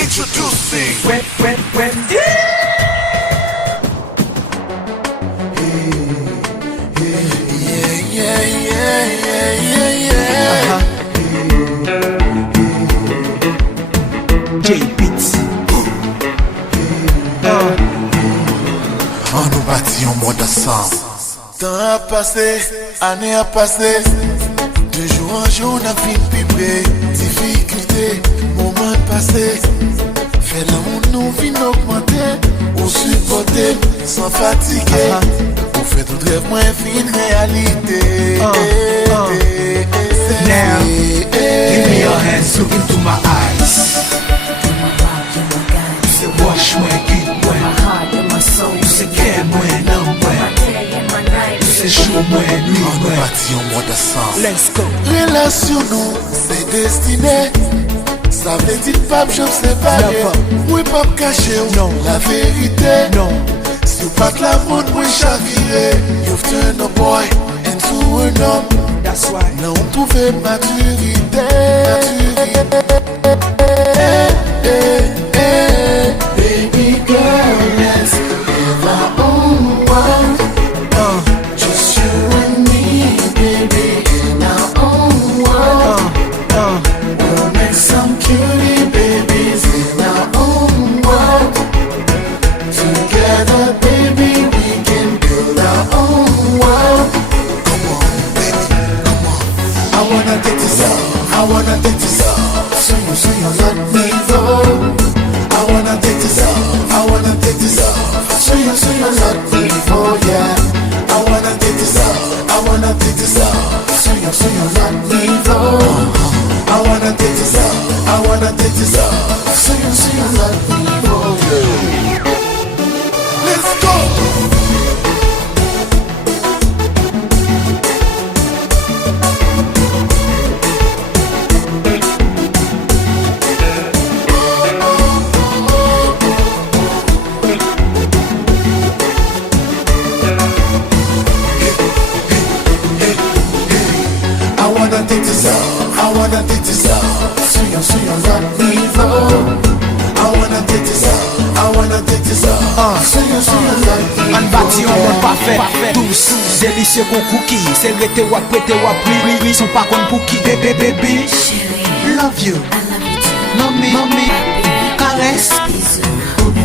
Introducing Wendy. JBeatz. On nous bâtit un monde ensemble. Temps a passé, année a passé. De jour en jour, on a vu vibrer. Difficulté, moment passé. Fait l'amour, nous vient augmenter. Ou supporter, sans fatiguer. On fait tout rêve, moins fin réalité. Now, give me your hands, look into my eyes. Say wash my good boy. Say care boy, no boy. Say show boy, nuit On nous boy. bâtit un monde ensemble. Let's go. Relation nous, c'est destiné. Ça veut dire pas que je me séparer. Oui, pas me cacher Non. la vérité. Non. Si vous pas de l'amour, moi chaviré. You've turned a boy into an homme. That's why. Non, on trouve maturité. Baby girl, let's live our own world. Just you and me, baby, in our own world. We'll make some cutie babies in our own world. Together, baby, we can build our own world. Come on, baby, come on. I wanna take this off. I wanna take this off. So you let me go. I wanna take this off. I wanna take this off. So you let me go, yeah. I wanna take this off. I wanna take this off. So you let me go. I wanna take this off. I wanna take this off. So you let me go, yeah. Let's go. I wanna take this off. I wanna take this off. So you let me go. I wanna take this off. I wanna take this off. So you let me An bâti un monde parfait, douce, délicieux qu'on cookie. C'est rete wap prete wap pri, son pas comme pour qui. Baby, love you, mommy, caresse,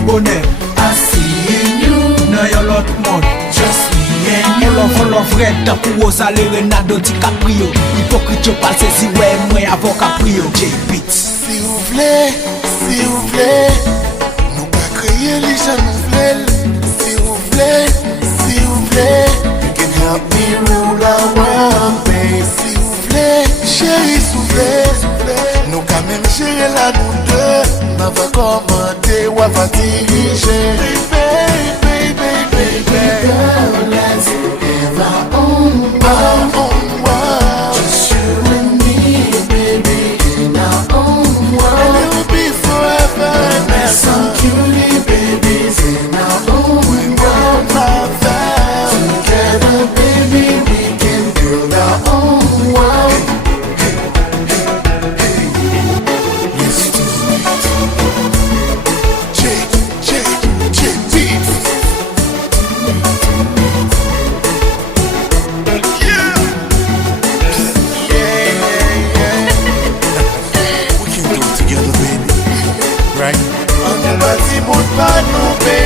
bonheur. I see you, now you're lot monde. just me and you. On love red, tant pour Rosalie, Renado, DiCaprio. Hypocrite, yo parle si ouais, moi avant Caprio. JBeatz. S'il vous plaît, nous pas créer les gens nous plaît. S'il vous plaît, you can help me rule our world, babe. S'il vous plaît, chérie, s'il vous plaît, nous quand même gérer la nous deux. N'a pas commenter ou pas diriger. Baby, girl, let's live our own world. Just you and me, baby, in our own world. And it will be forever and ever. Some cutie babies in our own world. Together, baby, we can build our own world. Let's do it. JBeatz. We can do it together, baby. Right? On ne bâtit pas nous, baby.